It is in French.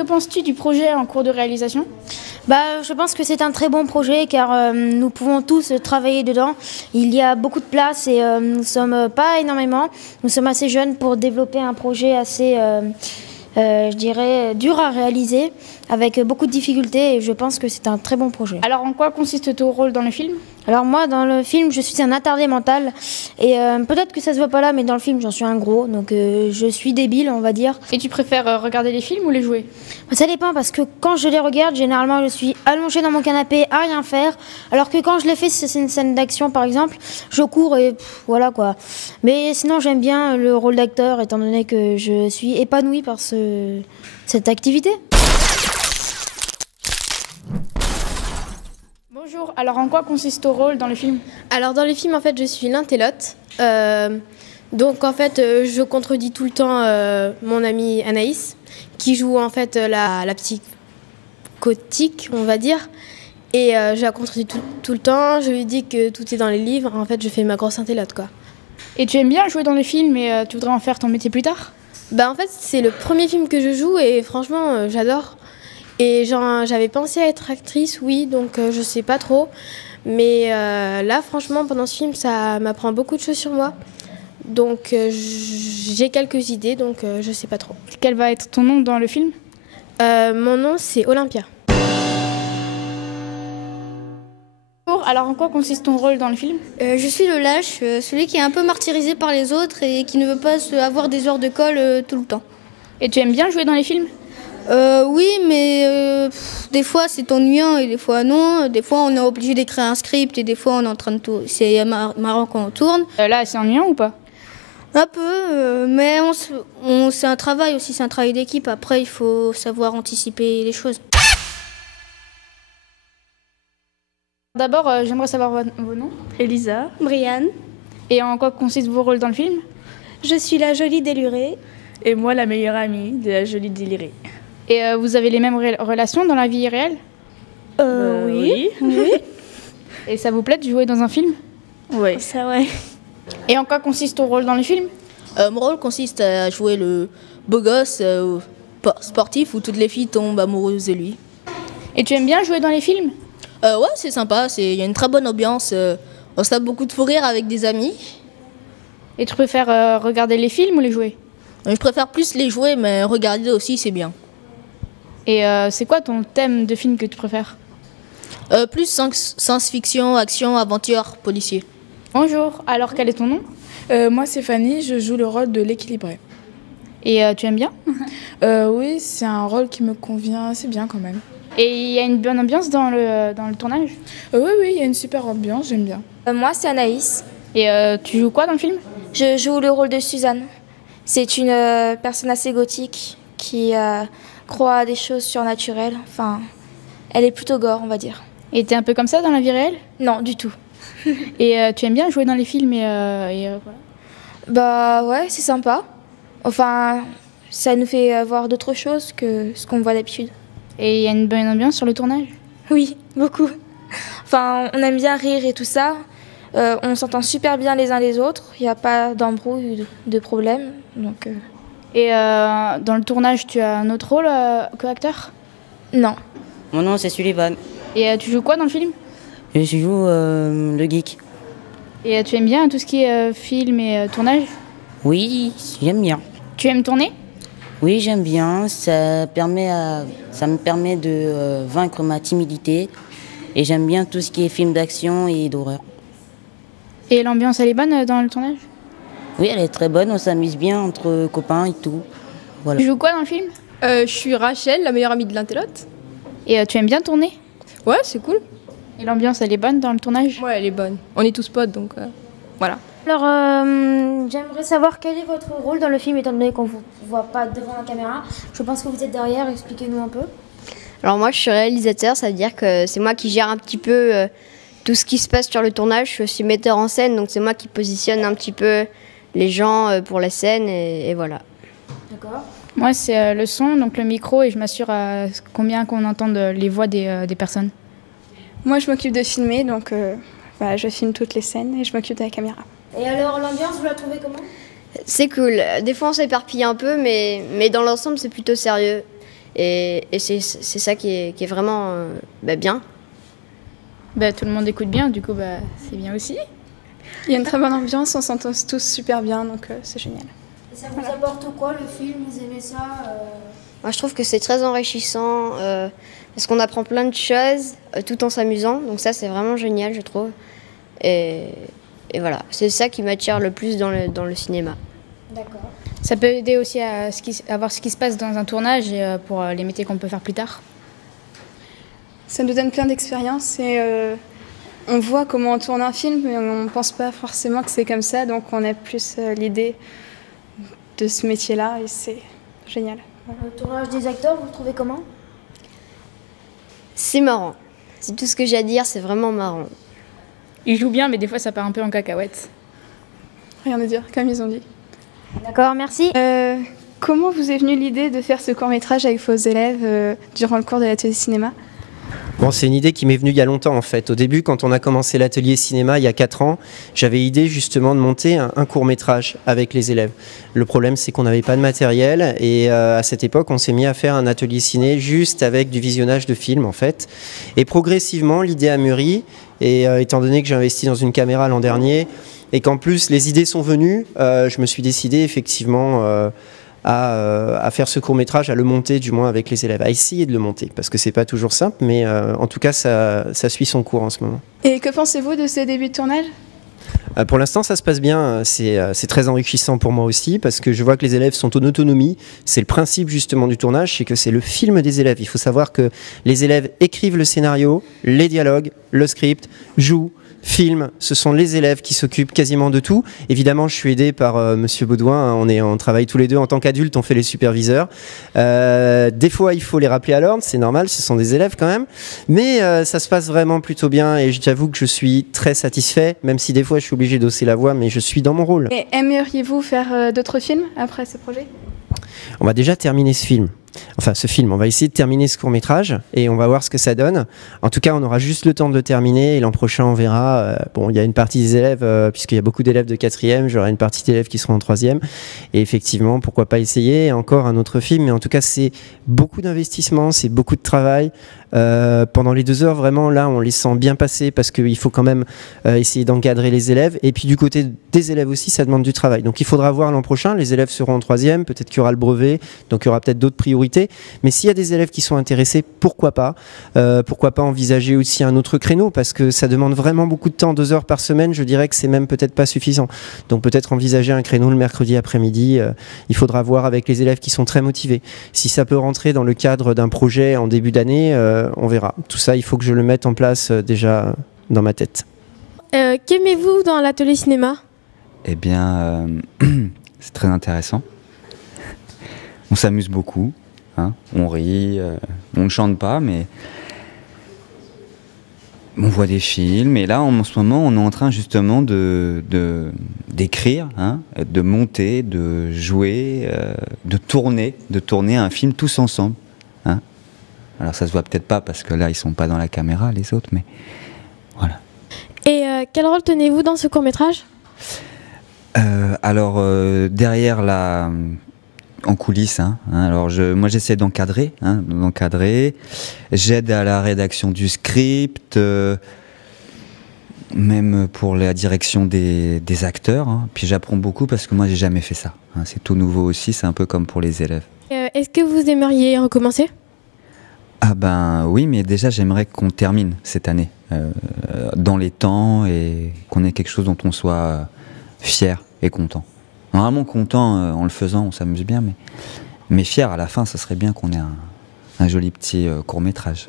que penses-tu du projet en cours de réalisation? Je pense que c'est un très bon projet car nous pouvons tous travailler dedans. Il y a beaucoup de place et nous ne sommes pas énormément. Nous sommes assez jeunes pour développer un projet assez, je dirais, dur à réaliser avec beaucoup de difficultés et je pense que c'est un très bon projet. Alors en quoi consiste ton rôle dans le film? Alors moi, dans le film, je suis un attardé mental et peut-être que ça se voit pas là, mais dans le film, j'en suis un gros, donc je suis débile, on va dire. Et tu préfères regarder les films ou les jouer? Ça dépend parce que quand je les regarde, généralement, je suis allongée dans mon canapé à rien faire, alors que quand je les fais, si c'est une scène d'action par exemple, je cours et voilà quoi. Mais sinon, j'aime bien le rôle d'acteur étant donné que je suis épanouie par cette activité. Bonjour, alors en quoi consiste ton rôle dans le film? Alors dans le film, en fait, je suis l'intellote. Donc en fait, je contredis tout le temps mon amie Anaïs, qui joue en fait la psychotique, on va dire. Et je la contredis tout le temps. Je lui dis que tout est dans les livres. En fait, je fais ma grosse intellote, quoi. Et tu aimes bien jouer dans les films et tu voudrais en faire ton métier plus tard? En fait, c'est le premier film que je joue et franchement, j'adore. Et j'avais pensé à être actrice, oui, donc je sais pas trop. Mais là, franchement, pendant ce film, ça m'apprend beaucoup de choses sur moi. Donc j'ai quelques idées, donc je sais pas trop. Quel va être ton nom dans le film? Mon nom, c'est Olympia. Alors en quoi consiste ton rôle dans le film? Je suis le lâche, celui qui est un peu martyrisé par les autres et qui ne veut pas avoir des heures de colle tout le temps. Et tu aimes bien jouer dans les films? Oui, mais des fois c'est ennuyant et des fois non. Des fois on est obligé d'écrire un script et des fois on est en train de tout. C'est marrant quand on tourne. Là, c'est ennuyant ou pas? Un peu, mais c'est un travail aussi, c'est un travail d'équipe. Après, il faut savoir anticiper les choses. D'abord, j'aimerais savoir vos noms. Elisa. Brianne. Et en quoi consistent vos rôles dans le film? Je suis la jolie délurée. Et moi, la meilleure amie de la jolie délirée. Et vous avez les mêmes relations dans la vie réelle? Oui. Et ça vous plaît de jouer dans un film? Oui. C'est vrai. Et en quoi consiste ton rôle dans le film? Mon rôle consiste à jouer le beau gosse sportif où toutes les filles tombent amoureuses de lui. Et tu aimes bien jouer dans les films? Ouais, c'est sympa, il y a une très bonne ambiance. On se tape beaucoup de fou rire avec des amis. Et tu préfères regarder les films ou les jouer? Je préfère plus les jouer, mais regarder aussi, c'est bien. Et c'est quoi ton thème de film que tu préfères? Plus science-fiction, action, aventure, policier. Bonjour, alors quel est ton nom? Moi, c'est Fanny, je joue le rôle de l'équilibré. Et tu aimes bien? Oui, c'est un rôle qui me convient assez bien quand même. Et il y a une bonne ambiance dans le tournage? Oui, il y a une super ambiance, j'aime bien. Moi, c'est Anaïs. Et tu joues quoi dans le film? Je joue le rôle de Suzanne. C'est une personne assez gothique qui croit à des choses surnaturelles. Enfin, elle est plutôt gore, on va dire. Et t'es un peu comme ça dans la vie réelle? Non, du tout. Et tu aimes bien jouer dans les films et voilà. Ouais, c'est sympa. Enfin, ça nous fait voir d'autres choses que ce qu'on voit d'habitude. Et il y a une bonne ambiance sur le tournage? Oui, beaucoup. Enfin, on aime bien rire et tout ça. On s'entend super bien les uns les autres. Il n'y a pas d'embrouille, de problème. Donc, Et dans le tournage, tu as un autre rôle qu'acteur? Non. Mon nom, c'est Sullivan. Et tu joues quoi dans le film? Je joue le geek. Et tu aimes bien tout ce qui est film et tournage? Oui, j'aime bien. Tu aimes tourner? Oui, j'aime bien. Ça me permet de vaincre ma timidité. Et j'aime bien tout ce qui est film d'action et d'horreur. Et l'ambiance, elle est bonne dans le tournage? Oui, elle est très bonne. On s'amuse bien entre copains et tout. Voilà. Tu joues quoi dans le film? Je suis Rachel, la meilleure amie de l'intellote. Et tu aimes bien tourner? Ouais, c'est cool. Et l'ambiance, elle est bonne dans le tournage? Ouais, elle est bonne. On est tous potes, donc voilà. Alors, j'aimerais savoir quel est votre rôle dans le film, étant donné qu'on ne vous voit pas devant la caméra. Je pense que vous êtes derrière, expliquez-nous un peu. Alors moi, je suis réalisateur, ça veut dire que c'est moi qui gère un petit peu tout ce qui se passe sur le tournage. Je suis aussi metteur en scène, donc c'est moi qui positionne un petit peu les gens pour la scène, et voilà. D'accord. Moi, c'est le son, donc le micro, et je m'assure à combien qu'on entende les voix des personnes. Moi, je m'occupe de filmer, donc je filme toutes les scènes et je m'occupe de la caméra. Et alors, l'ambiance, vous la trouvez comment? C'est cool. Des fois, on s'éparpille un peu, mais dans l'ensemble, c'est plutôt sérieux. Et c'est ça qui est vraiment bien. Tout le monde écoute bien, du coup c'est bien aussi. Il y a une très bonne ambiance, on s'entend tous super bien, donc c'est génial. Et ça vous apporte quoi le film? Vous aimez ça Moi, je trouve que c'est très enrichissant parce qu'on apprend plein de choses tout en s'amusant. Donc ça, c'est vraiment génial, je trouve. Et voilà, c'est ça qui m'attire le plus dans le cinéma. D'accord. Ça peut aider aussi à voir ce qui se passe dans un tournage et pour les métiers qu'on peut faire plus tard. Ça nous donne plein d'expériences et on voit comment on tourne un film, mais on ne pense pas forcément que c'est comme ça, donc on a plus l'idée de ce métier-là et c'est génial. Le tournage des acteurs, vous le trouvez comment? C'est marrant. C'est tout ce que j'ai à dire, c'est vraiment marrant. Ils jouent bien, mais des fois ça part un peu en cacahuète. Rien à dire, comme ils ont dit. D'accord, merci. Comment vous est venue l'idée de faire ce court-métrage avec vos élèves durant le cours de l'atelier cinéma? Bon, c'est une idée qui m'est venue il y a longtemps en fait. Au début, quand on a commencé l'atelier cinéma il y a 4 ans, j'avais idée justement de monter un court-métrage avec les élèves. Le problème, c'est qu'on n'avait pas de matériel et à cette époque, on s'est mis à faire un atelier ciné juste avec du visionnage de films en fait. Et progressivement, l'idée a mûri et étant donné que j'ai investi dans une caméra l'an dernier et qu'en plus les idées sont venues, je me suis décidé effectivement à faire ce court-métrage, à le monter du moins avec les élèves, à essayer de le monter, parce que c'est pas toujours simple, mais en tout cas ça suit son cours en ce moment. Et que pensez-vous de ce début de tournage ? Pour l'instant ça se passe bien, c'est très enrichissant pour moi aussi, parce que je vois que les élèves sont en autonomie. C'est le principe justement du tournage, c'est que c'est le film des élèves. Il faut savoir que les élèves écrivent le scénario, les dialogues, le script, jouent, film, ce sont les élèves qui s'occupent quasiment de tout. Évidemment, je suis aidé par Monsieur Baudouin, on travaille tous les deux en tant qu'adultes, on fait les superviseurs. Des fois, il faut les rappeler à l'ordre, c'est normal, ce sont des élèves quand même. Mais ça se passe vraiment plutôt bien et j'avoue que je suis très satisfait, même si des fois je suis obligé d'hausser la voix, mais je suis dans mon rôle. Et aimeriez-vous faire d'autres films après ce projet ? On va déjà terminer ce film. Enfin, ce film, on va essayer de terminer ce court-métrage et on va voir ce que ça donne. En tout cas, on aura juste le temps de le terminer et l'an prochain, on verra. Bon, il y a une partie des élèves, puisqu'il y a beaucoup d'élèves de 4e, j'aurai une partie d'élèves qui seront en 3e. Et effectivement, pourquoi pas essayer encore un autre film. Mais en tout cas, c'est beaucoup d'investissement, c'est beaucoup de travail. Pendant les 2 heures, vraiment, là, on les sent bien passer parce qu'il faut quand même essayer d'encadrer les élèves. Et puis du côté des élèves aussi, ça demande du travail. Donc il faudra voir l'an prochain. Les élèves seront en 3e, peut-être qu'il y aura le brevet, donc il y aura peut-être d'autres priorités. Mais s'il y a des élèves qui sont intéressés, pourquoi pas envisager aussi un autre créneau, parce que ça demande vraiment beaucoup de temps. 2 heures par semaine, je dirais que c'est même peut-être pas suffisant. Donc peut-être envisager un créneau le mercredi après-midi. Il faudra voir avec les élèves qui sont très motivés. Si ça peut rentrer dans le cadre d'un projet en début d'année, on verra. Tout ça, il faut que je le mette en place déjà dans ma tête. Qu'aimez-vous dans l'atelier cinéma ? Eh bien, c'est très intéressant. On s'amuse beaucoup, hein, on rit, on ne chante pas, mais on voit des films. Et là, en ce moment, on est en train justement d'écrire, hein, de monter, de jouer, de tourner un film tous ensemble. Hein. Alors ça se voit peut-être pas parce que là, ils sont pas dans la caméra, les autres, mais voilà. Et quel rôle tenez-vous dans ce court-métrage ? Alors, derrière la... en coulisses, hein, alors moi j'essaie d'encadrer, j'aide à la rédaction du script, même pour la direction des acteurs, hein. Puis j'apprends beaucoup parce que moi j'ai jamais fait ça, hein. C'est tout nouveau aussi, c'est un peu comme pour les élèves. Est-ce que vous aimeriez recommencer ? Ah ben oui, mais déjà j'aimerais qu'on termine cette année dans les temps et qu'on ait quelque chose dont on soit fier et content. Vraiment content en le faisant, on s'amuse bien, mais fier à la fin, ça serait bien qu'on ait un joli petit court-métrage.